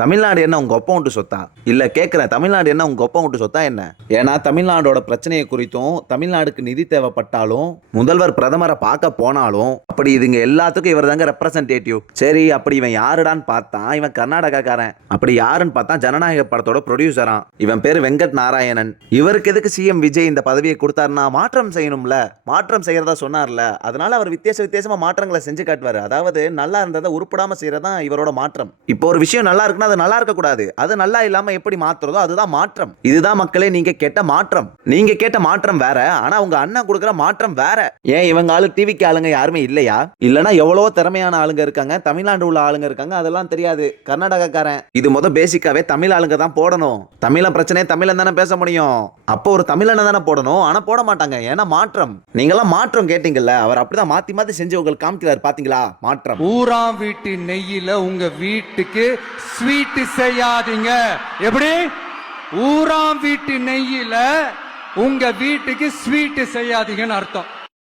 தமிழ்நாடு என்ன உங்க ஒப்பம் விட்டு சொத்தா? இல்ல கேட்கிறேன், தமிழ்நாடு என்ன உங்க ஒப்பம் விட்டு சொத்தா என்ன? ஏன்னா தமிழ்நாடோட பிரச்சனையை குறித்தும் தமிழ்நாடுக்கு நிதி தேவைப்பட்டாலும் முதல்வர் பிரதமரை பார்க்க போனாலும் அப்படி இதுங்க எல்லாத்துக்கும் இவர் தாங்க ரெப்ரசன்டேட்டிவ். சரி, அப்படி இவன் யாருடான்னு பார்த்தா இவன் கர்நாடகாக்காரன். அப்படி யாருன்னு பார்த்தா ஜனநாயக படத்தோட ப்ரொடியூசரா. இவன் பேரு வெங்கட் நாராயணன். இவருக்கு எதுக்கு சிஎம் விஜய் இந்த பதவியை கொடுத்தாருன்னா மாற்றம் செய்யணும்ல, மாற்றம் செய்யறதா சொன்னார்ல, அதனால அவர் வித்தியாசமா மாற்றங்களை செஞ்சு காட்டுவாரு. அதாவது நல்லா இருந்ததை உருப்படாம செய்யறதா இவரோட மாற்றம். இப்போ ஒரு விஷயம் நல்லா இருக்குன்னா அது நல்லா இருக்க கூடாது, அது நல்லா இல்லாம எப்படி மாத்துறதோ அதுதான் மாற்றம். இதுதான் மக்களே நீங்க கேட்ட மாற்றம். நீங்க கேட்ட மாற்றம் வேற, ஆனா உங்க அண்ணன் கொடுக்குற மாற்றம் வேற. ஏன் இவங்க ஆளு டிவிக்கு ஆளுங்க யாருமே இல்லையா? இல்லனா எவ்வளவோ திறமையான ஆளுங்க இருக்காங்க, தமிழ்நாடு உள்ள ஆளுங்க இருக்காங்க, அதெல்லாம் தெரியாது கர்நாடகாக்காரன். இது பேசிக்காவே தமிழ் ஆளுங்க தான் போடணும். தமிழ பிரச்சனை தமிழன் தானே பேச முடியும். அப்போ ஒரு தமிழனை தானே போடணும், ஆனா போட மாட்டாங்க. ஏன்னா மாற்றம். நீங்களாம் மாற்றம் கேட்டீங்கல்ல, அவர் அப்படிதான் மாத்தி மாத்தி செஞ்சு உங்களுக்கு காமிக்கிறார். பாத்தீங்களா மாற்றம்? ஊராம் வீட்டு நெய்யில உங்க வீட்டுக்கு ஸ்வீட் செய்யாதீங்க. எப்படி? ஊராம் வீட்டு நெய்யில உங்க வீட்டுக்கு ஸ்வீட் செய்யாதீங்கன்னு அர்த்தம்.